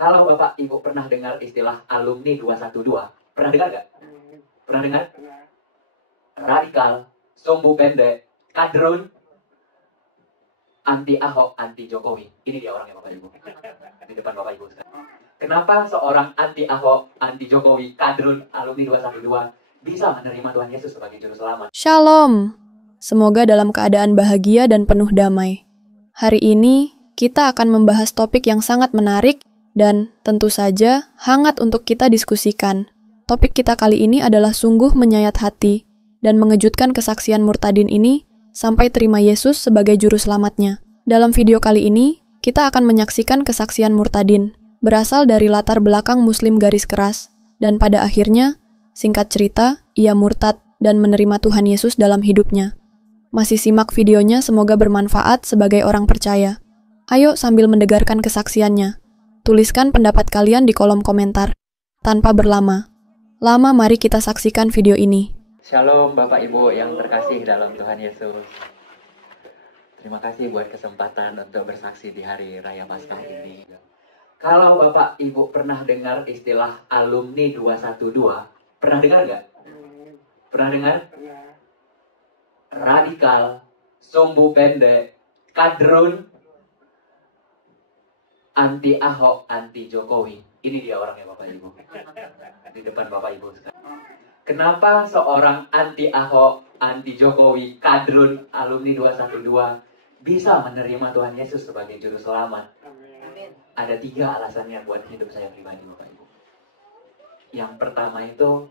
Kalau Bapak Ibu pernah dengar istilah alumni 212, pernah dengar nggak? Pernah dengar? Radikal, sumbu pendek, kadrun, anti Ahok, anti Jokowi. Ini dia orangnya Bapak Ibu. Di depan Bapak Ibu sekarang. Kenapa seorang anti Ahok, anti Jokowi, kadrun, alumni 212 bisa menerima Tuhan Yesus sebagai juru selamat? Shalom. Semoga dalam keadaan bahagia dan penuh damai. Hari ini kita akan membahas topik yang sangat menarik dan tentu saja hangat untuk kita diskusikan. Topik kita kali ini adalah sungguh menyayat hati dan mengejutkan kesaksian murtadin ini sampai terima Yesus sebagai juru selamatnya. Dalam video kali ini, kita akan menyaksikan kesaksian murtadin, berasal dari latar belakang Muslim garis keras, dan pada akhirnya, singkat cerita, ia murtad dan menerima Tuhan Yesus dalam hidupnya. Masih simak videonya, semoga bermanfaat sebagai orang percaya. Ayo sambil mendengarkan kesaksiannya. Tuliskan pendapat kalian di kolom komentar. Tanpa berlama, mari kita saksikan video ini. Shalom Bapak Ibu yang terkasih dalam Tuhan Yesus. Terima kasih buat kesempatan untuk bersaksi di hari Raya Paskah ini. Kalau Bapak Ibu pernah dengar istilah alumni 212, pernah dengar nggak? Pernah dengar? Radikal, sumbu pendek, kadrun, anti Ahok, anti Jokowi. Ini dia orangnya Bapak Ibu. Di depan Bapak Ibu sekarang. Kenapa seorang anti Ahok, anti Jokowi, kadrun, alumni 212 bisa menerima Tuhan Yesus sebagai juru selamat? Ada 3 alasannya buat hidup saya pribadi Bapak Ibu. Yang pertama itu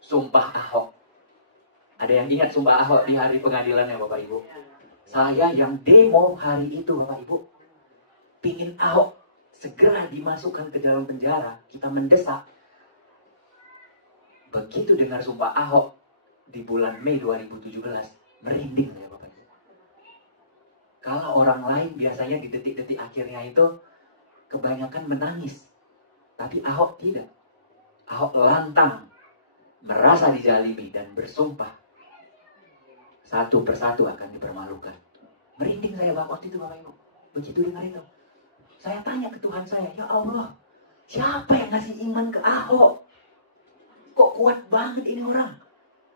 sumpah Ahok. Ada yang ingat sumpah Ahok di hari pengadilan ya Bapak Ibu? Saya yang demo hari itu Bapak Ibu, pingin Ahok segera dimasukkan ke dalam penjara. Kita mendesak. Begitu dengar sumpah Ahok di bulan Mei 2017, merinding ya Bapak Ibu. Kalau orang lain biasanya di detik-detik akhirnya itu kebanyakan menangis. Tapi Ahok tidak. Ahok lantang, merasa dizalimi dan bersumpah satu persatu akan dipermalukan. Merinding saya waktu itu Bapak Ibu. Begitu dengar itu, saya tanya ke Tuhan saya, ya Allah, siapa yang ngasih iman ke Ahok? Kok kuat banget ini orang?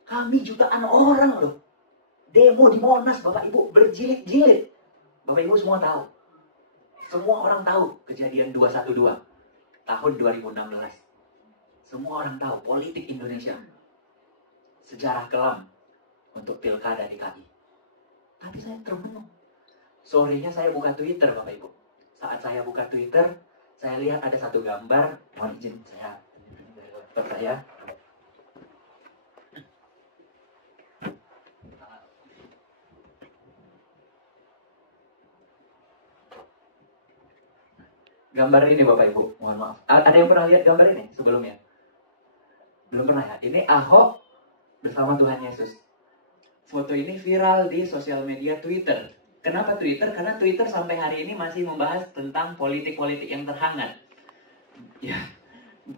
Kami jutaan orang loh. Demo di Monas Bapak Ibu, berjilid-jilid. Bapak Ibu semua tahu. Semua orang tahu kejadian 212 tahun 2016. Semua orang tahu politik Indonesia. Sejarah kelam untuk pilkada DKI. Tapi saya termenung. Sorenya saya buka Twitter Bapak Ibu. Saat saya buka Twitter, saya lihat ada satu gambar. Mohon izin saya dari laptop saya. Gambar ini Bapak Ibu, mohon maaf. Ada yang pernah lihat gambar ini sebelumnya? Belum pernah ya? Ini Ahok bersama Tuhan Yesus. Foto ini viral di sosial media Twitter. Kenapa Twitter? Karena Twitter sampai hari ini masih membahas tentang politik-politik yang terhangat. Ya,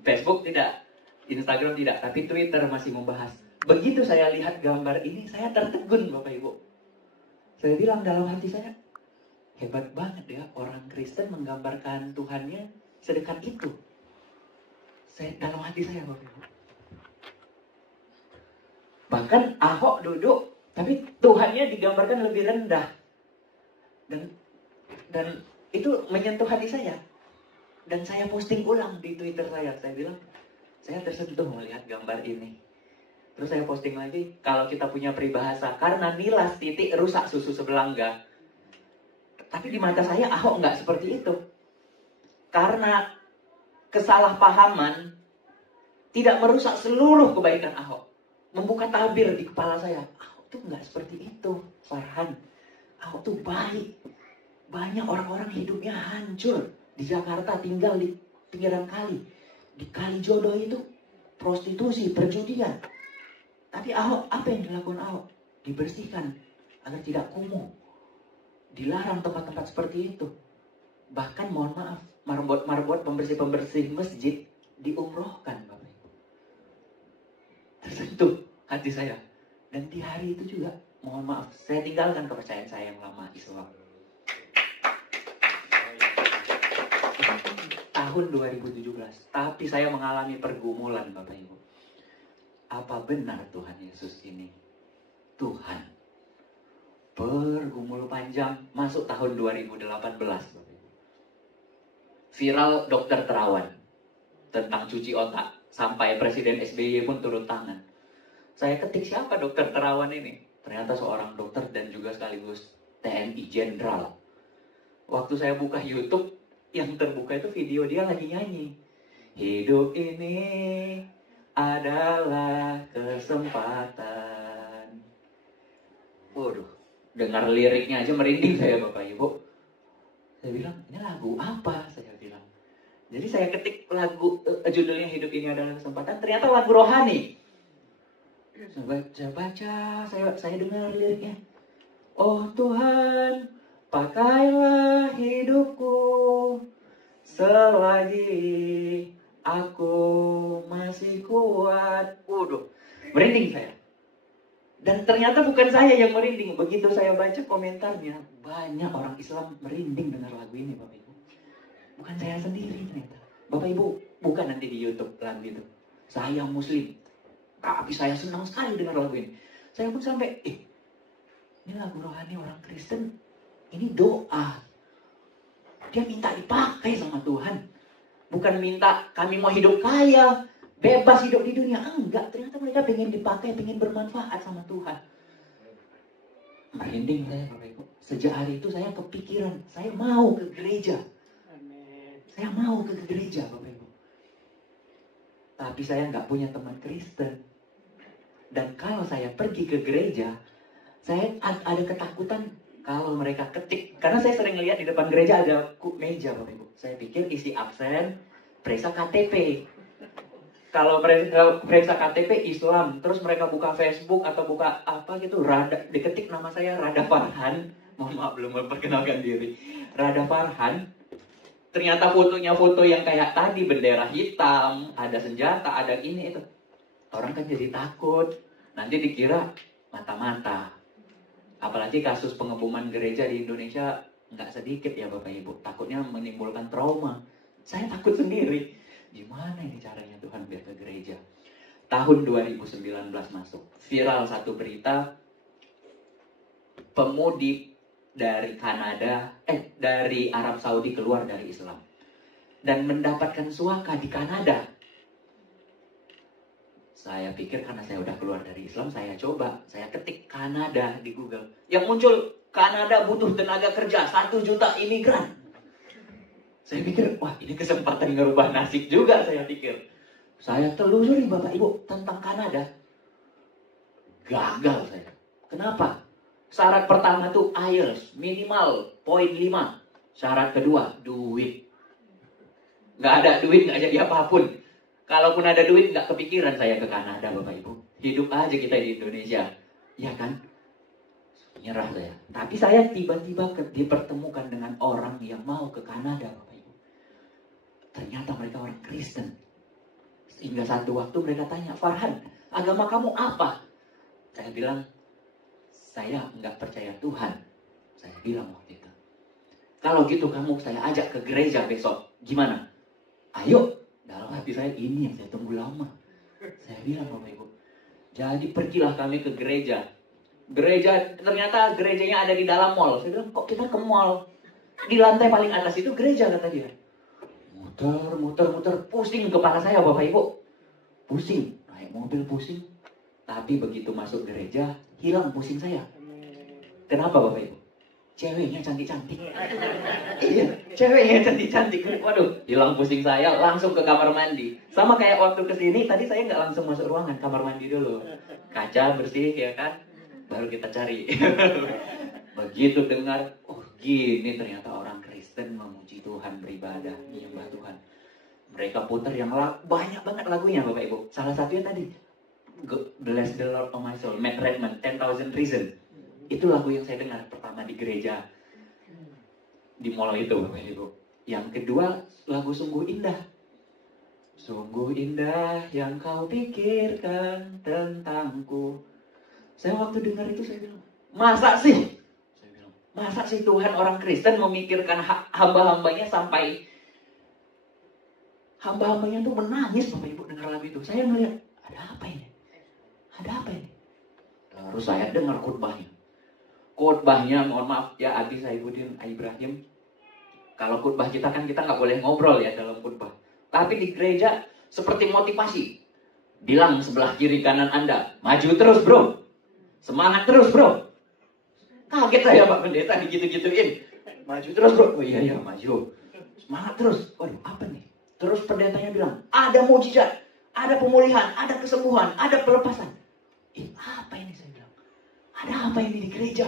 Facebook tidak, Instagram tidak, tapi Twitter masih membahas. Begitu saya lihat gambar ini, saya tertegun Bapak Ibu. Saya bilang dalam hati saya, hebat banget ya orang Kristen menggambarkan Tuhannya sedekat itu. Dalam hati saya Bapak Ibu. Bahkan Ahok duduk, tapi Tuhannya digambarkan lebih rendah. Dan itu menyentuh hati saya. Dan saya posting ulang di Twitter saya. Saya bilang, saya tersentuh melihat gambar ini. Terus saya posting lagi, kalau kita punya peribahasa, karena nilas titik rusak susu sebelangga. Tapi di mata saya Ahok nggak seperti itu. Karena kesalahpahaman tidak merusak seluruh kebaikan Ahok. Membuka tabir di kepala saya. Ahok tuh nggak seperti itu, Farhan. Ahok tuh baik. Banyak orang-orang hidupnya hancur. Di Jakarta tinggal di pinggiran kali. Di kali jodoh itu prostitusi, perjudian. Tapi Ahok, apa yang dilakukan Ahok? Dibersihkan agar tidak kumuh. Dilarang tempat-tempat seperti itu. Bahkan mohon maaf, marbot pembersih-pembersih masjid diumrohkan Bapak Ibu. Tersentuh hati saya. Dan di hari itu juga, mohon maaf, saya tinggalkan kepercayaan saya yang lama Islam. tahun 2017. Tapi saya mengalami pergumulan, Bapak Ibu. Apa benar Tuhan Yesus ini Tuhan? Pergumul panjang masuk tahun 2018, Bapak Ibu. Viral Dokter Terawan tentang cuci otak. Sampai Presiden SBY pun turun tangan. Saya ketik siapa Dokter Terawan ini? Ternyata seorang dokter dan juga sekaligus TNI Jenderal. Waktu saya buka YouTube, yang terbuka itu video dia lagi nyanyi. Hidup ini adalah kesempatan. Waduh, dengar liriknya aja merinding saya, Bapak Ibu. Saya bilang, ini lagu apa? Saya bilang. Jadi saya ketik lagu, judulnya Hidup Ini Adalah Kesempatan, ternyata lagu rohani. Saya baca, saya dengar liriknya. Oh Tuhan, pakailah hidupku selagi aku masih kuat. Waduh, merinding saya. Dan ternyata bukan saya yang merinding. Begitu saya baca komentarnya, banyak orang Islam merinding dengar lagu ini, Bapak Ibu. Bukan saya sendiri ternyata. Bapak Ibu, bukan nanti di YouTube lagu itu. Saya Muslim, tapi saya senang sekali dengar lagu ini. Saya pun sampai, ini lagu rohani orang Kristen. Ini doa. Dia minta dipakai sama Tuhan. Bukan minta kami mau hidup kaya, bebas hidup di dunia. Enggak, ternyata mereka pengen dipakai, pengen bermanfaat sama Tuhan. Merinding saya, Bapak Ibu. Sejak hari itu saya kepikiran, saya mau ke gereja. Saya mau ke gereja, Bapak Ibu. Tapi saya nggak punya teman Kristen. Dan kalau saya pergi ke gereja, saya ada ketakutan kalau mereka ketik. Karena saya sering lihat di depan gereja ada meja, Bapak Ibu. Saya pikir isi absen, periksa KTP. Kalau mereka periksa KTP Islam, terus mereka buka Facebook atau buka apa gitu, diketik nama saya Rada Farhan. Mohon maaf belum memperkenalkan diri. Rada Farhan. Ternyata fotonya foto yang kayak tadi, bendera hitam, ada senjata, ada ini itu. Orang kan jadi takut. Nanti dikira mata-mata. Apalagi kasus pengeboman gereja di Indonesia nggak sedikit ya Bapak Ibu. Takutnya menimbulkan trauma. Saya takut sendiri. Gimana ini caranya Tuhan biar ke gereja? Tahun 2019 masuk. Viral satu berita. Pemudik dari Kanada, dari Arab Saudi keluar dari Islam. Dan mendapatkan suaka di Kanada. Saya pikir karena saya udah keluar dari Islam, saya coba. Saya ketik Kanada di Google. Yang muncul, Kanada butuh tenaga kerja, 1 juta imigran. Saya pikir, wah ini kesempatan ngerubah nasib juga, saya pikir. Saya telusuri Bapak Ibu tentang Kanada. Gagal saya. Kenapa? Syarat pertama tuh IELTS, minimal poin 5. Syarat kedua, duit. Nggak ada duit, nggak jadi apapun. Kalaupun ada duit, nggak kepikiran saya ke Kanada, Bapak Ibu. Hidup aja kita di Indonesia. Ya kan? Nyerah saya. Tapi saya tiba-tiba dipertemukan dengan orang yang mau ke Kanada, Bapak Ibu. Ternyata mereka orang Kristen. Hingga satu waktu mereka tanya, Farhan, agama kamu apa? Saya bilang, saya nggak percaya Tuhan. Saya bilang waktu itu. Kalau gitu kamu saya ajak ke gereja besok. Gimana? Ayo. Dalam hati saya, ini yang saya tunggu lama. Saya bilang Bapak Ibu. Jadi pergilah kami ke gereja. Gereja, ternyata gerejanya ada di dalam mall. Saya bilang, kok kita ke mall? Di lantai paling atas itu gereja, kata dia. Muter, pusing kepala saya Bapak Ibu. Pusing, naik mobil pusing. Tapi begitu masuk gereja, hilang pusing saya. Kenapa Bapak Ibu? Ceweknya cantik-cantik. Iya, ceweknya cantik-cantik. Waduh, hilang pusing saya, langsung ke kamar mandi. Sama kayak waktu kesini, tadi saya nggak langsung masuk ruangan, kamar mandi dulu. Kaca bersih ya kan, baru kita cari. Begitu dengar, oh gini ternyata orang Kristen memuji Tuhan, beribadah, menyembah Tuhan. Mereka putar yang banyak banget lagunya Bapak Ibu. Salah satunya tadi, Bless the Lord of my soul, Matt Redman, 10,000 Reasons. Itu lagu yang saya dengar pertama di gereja. Di mall itu Bapak Ibu. Yang kedua, lagu Sungguh Indah. Sungguh indah yang kau pikirkan tentangku. Saya waktu dengar itu saya bilang, masa sih? Saya bilang, masa sih Tuhan orang Kristen memikirkan hamba-hambanya sampai Hamba-hambanya tuh menangis Bapak Ibu dengar lagu itu. Saya ngeliat, ada apa ini? Ada apa ini? Terus saya dengar khotbahnya. Khotbahnya, mohon maaf ya Abi Saifuddin Ibrahim. Kalau khotbah kita kan kita nggak boleh ngobrol ya dalam khotbah. Tapi di gereja seperti motivasi. Bilang sebelah kiri kanan Anda, maju terus bro. Semangat terus bro. Kaget saya Pak Pendeta digitu-gituin. Maju terus bro. Oh iya maju. Semangat terus. Waduh apa nih? Terus pendetanya bilang, ada mujizat, ada pemulihan, ada kesembuhan, ada pelepasan. Apa ini saya bilang? Ada apa ini di gereja?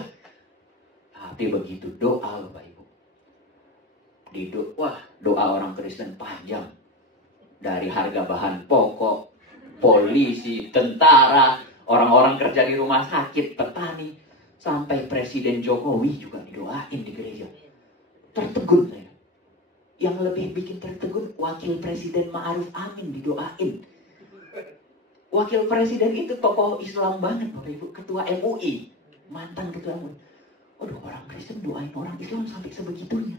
Tapi begitu doa Bapak Ibu. Doa orang Kristen panjang. Dari harga bahan pokok, polisi, tentara, orang-orang kerja di rumah sakit, petani, sampai Presiden Jokowi juga didoain di gereja. Tertegun saya. Yang lebih bikin tertegun, Wakil Presiden Ma'ruf Amin didoain. Wakil Presiden itu tokoh Islam banget Bapak Ibu, ketua MUI, mantan ketua MUI. Waduh, orang Kristen doain orang Islam sampai sebegitunya.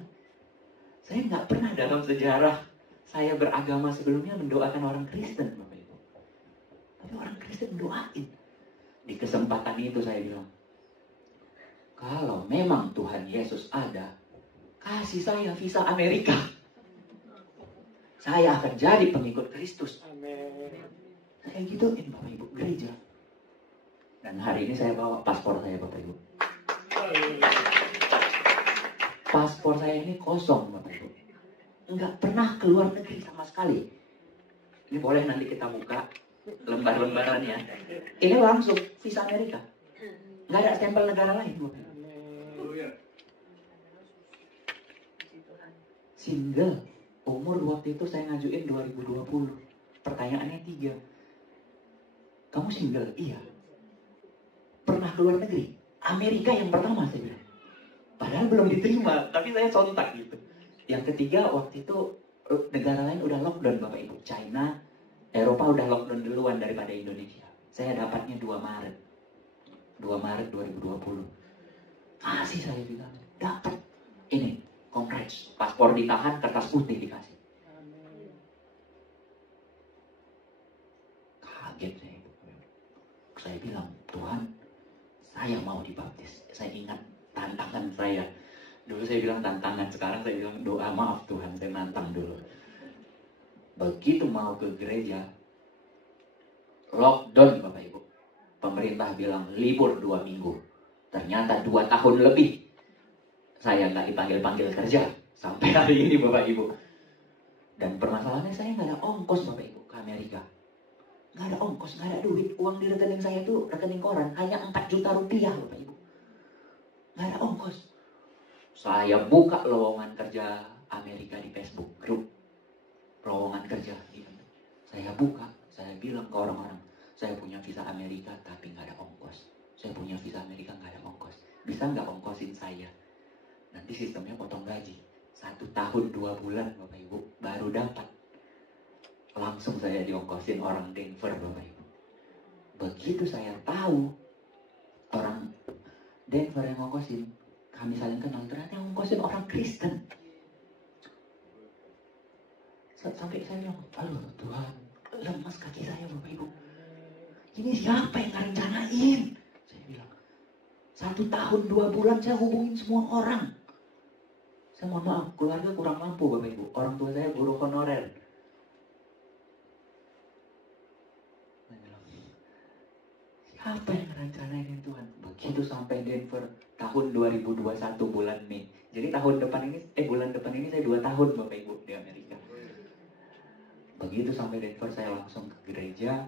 Saya nggak pernah dalam sejarah saya beragama sebelumnya mendoakan orang Kristen Bapak Ibu. Tapi orang Kristen doain. Di kesempatan itu saya bilang, kalau memang Tuhan Yesus ada, kasih saya visa Amerika. Saya akan jadi pengikut Kristus. Saya gituin Bapak Ibu gereja. Dan hari ini saya bawa paspor saya Bapak Ibu. Paspor saya ini kosong Bapak Ibu. Enggak pernah keluar negeri sama sekali. Ini boleh nanti kita buka lembar-lembarannya. Ini langsung visa Amerika. Enggak ada stempel negara lain Bapak Ibu. Single. Umur waktu itu saya ngajuin 2020. Pertanyaannya 3. Kamu single? Iya. Pernah keluar negeri? Amerika yang pertama saya bilang. Padahal belum diterima, tapi saya sontak gitu. Yang ketiga waktu itu negara lain udah lockdown Bapak Ibu. China, Eropa udah lockdown duluan daripada Indonesia. Saya dapatnya 2 Maret. 2 Maret 2020. Kasih saya bilang, dapat. Ini, congrats. Paspor ditahan, kertas putih dikasih. Kaget saya. Saya bilang, Tuhan, saya mau dibaptis. Saya ingat tantangan saya. Dulu saya bilang tantangan, sekarang saya bilang doa, maaf Tuhan, saya nantang dulu. Begitu mau ke gereja, lockdown Bapak Ibu. Pemerintah bilang libur 2 minggu. Ternyata 2 tahun lebih saya nggak dipanggil-panggil kerja. Sampai hari ini Bapak Ibu. Dan permasalahannya saya nggak ada ongkos Bapak Ibu ke Amerika. Nggak ada ongkos, nggak ada duit. Uang di rekening saya tuh rekening koran, hanya 4 juta rupiah Bapak Ibu. Nggak ada ongkos. Saya buka lowongan kerja Amerika di Facebook, grup lowongan kerja. Saya buka, saya bilang ke orang-orang, saya punya visa Amerika tapi nggak ada ongkos. Saya punya visa Amerika nggak ada ongkos. Bisa nggak ongkosin saya? Nanti sistemnya potong gaji. 1 tahun 2 bulan Bapak Ibu baru dapat. Langsung saya diongkosin orang Denver Bapak Ibu. Begitu saya tahu orang Denver yang ngongkosin, kami saling kenal, ternyata yang ngongkosin orang Kristen. Sampai saya bilang, aduh Tuhan, lemas kaki saya Bapak Ibu. Ini siapa yang ngerencanain? Saya bilang, 1 tahun 2 bulan saya hubungin semua orang. Saya mohon maaf, keluarga kurang mampu Bapak Ibu. Orang tua saya guru honorer. Saya bilang, siapa yang ngerencanain Tuhan? Begitu sampai Denver tahun 2021 bulan Mei. Jadi bulan depan ini saya 2 tahun Bapak Ibu di Amerika. Begitu sampai Denver saya langsung ke gereja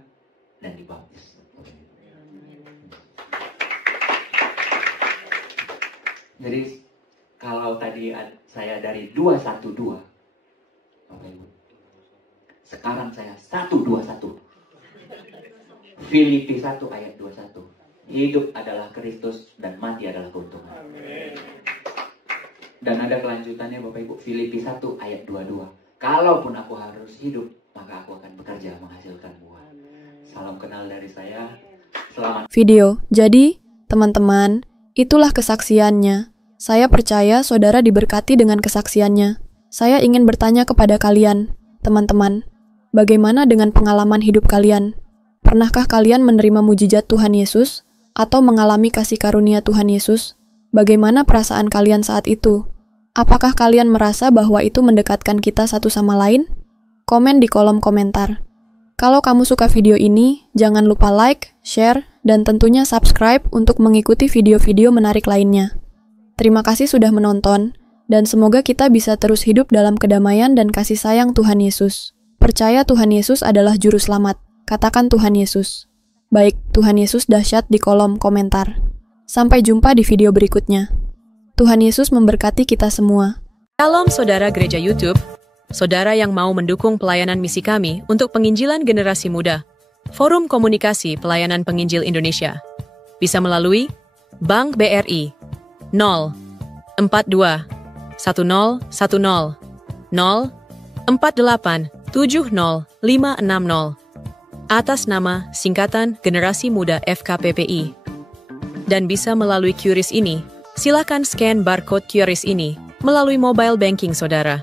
dan dibaptis. Jadi kalau tadi saya dari 212 Bapak Ibu, sekarang saya 121. Filipi 1 ayat 21. Hidup adalah Kristus dan mati adalah keuntungan. Amin. Dan ada kelanjutannya Bapak Ibu, Filipi 1 ayat 22. Kalaupun aku harus hidup, maka aku akan bekerja menghasilkan buah. Salam kenal dari saya. Selamat. Video. Jadi, teman-teman, itulah kesaksiannya. Saya percaya saudara diberkati dengan kesaksiannya. Saya ingin bertanya kepada kalian, Teman-teman, bagaimana dengan pengalaman hidup kalian? Pernahkah kalian menerima mujizat Tuhan Yesus atau mengalami kasih karunia Tuhan Yesus? Bagaimana perasaan kalian saat itu? Apakah kalian merasa bahwa itu mendekatkan kita satu sama lain? Komen di kolom komentar. Kalau kamu suka video ini, jangan lupa like, share, dan tentunya subscribe untuk mengikuti video-video menarik lainnya. Terima kasih sudah menonton, dan semoga kita bisa terus hidup dalam kedamaian dan kasih sayang Tuhan Yesus. Percaya Tuhan Yesus adalah juru selamat. Katakan Tuhan Yesus. Baik, Tuhan Yesus dahsyat di kolom komentar. Sampai jumpa di video berikutnya. Tuhan Yesus memberkati kita semua. Shalom saudara gereja YouTube, saudara yang mau mendukung pelayanan misi kami untuk penginjilan generasi muda. Forum Komunikasi Pelayanan Penginjil Indonesia. Bisa melalui Bank BRI 0 42 10 10 0 48 70 560 atas nama singkatan Generasi Muda FKPPI. Dan bisa melalui QRIS ini, silakan scan barcode QRIS ini melalui mobile banking saudara.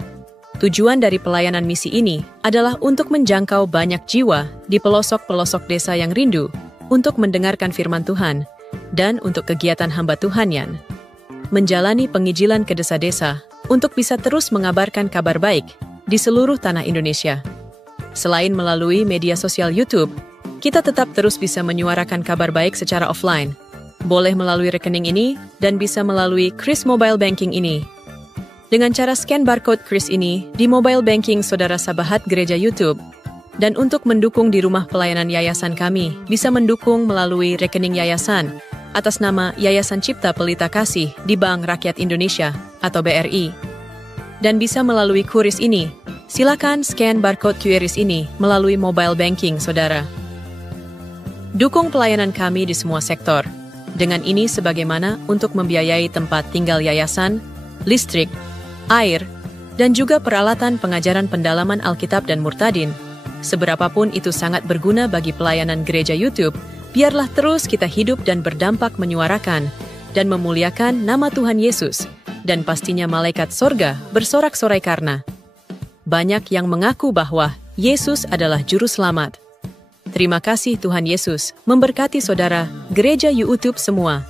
Tujuan dari pelayanan misi ini adalah untuk menjangkau banyak jiwa di pelosok-pelosok desa yang rindu untuk mendengarkan firman Tuhan dan untuk kegiatan hamba Tuhan menjalani penginjilan ke desa-desa untuk bisa terus mengabarkan kabar baik di seluruh tanah Indonesia. Selain melalui media sosial YouTube, kita tetap terus bisa menyuarakan kabar baik secara offline. Boleh melalui rekening ini dan bisa melalui QRIS Mobile Banking ini. Dengan cara scan barcode QRIS ini di mobile banking saudara sahabat gereja YouTube. Dan untuk mendukung di rumah pelayanan yayasan kami, bisa mendukung melalui rekening yayasan atas nama Yayasan Cipta Pelita Kasih di Bank Rakyat Indonesia atau BRI. Dan bisa melalui QRIS ini, silakan scan barcode QRIS ini melalui mobile banking saudara. Dukung pelayanan kami di semua sektor. Dengan ini sebagaimana untuk membiayai tempat tinggal yayasan, listrik, air, dan juga peralatan pengajaran pendalaman Alkitab dan Murtadin. Seberapapun itu sangat berguna bagi pelayanan gereja YouTube, biarlah terus kita hidup dan berdampak menyuarakan dan memuliakan nama Tuhan Yesus, dan pastinya malaikat sorga bersorak-sorai karena banyak yang mengaku bahwa Yesus adalah juru selamat. Terima kasih Tuhan Yesus memberkati saudara gereja YouTube semua.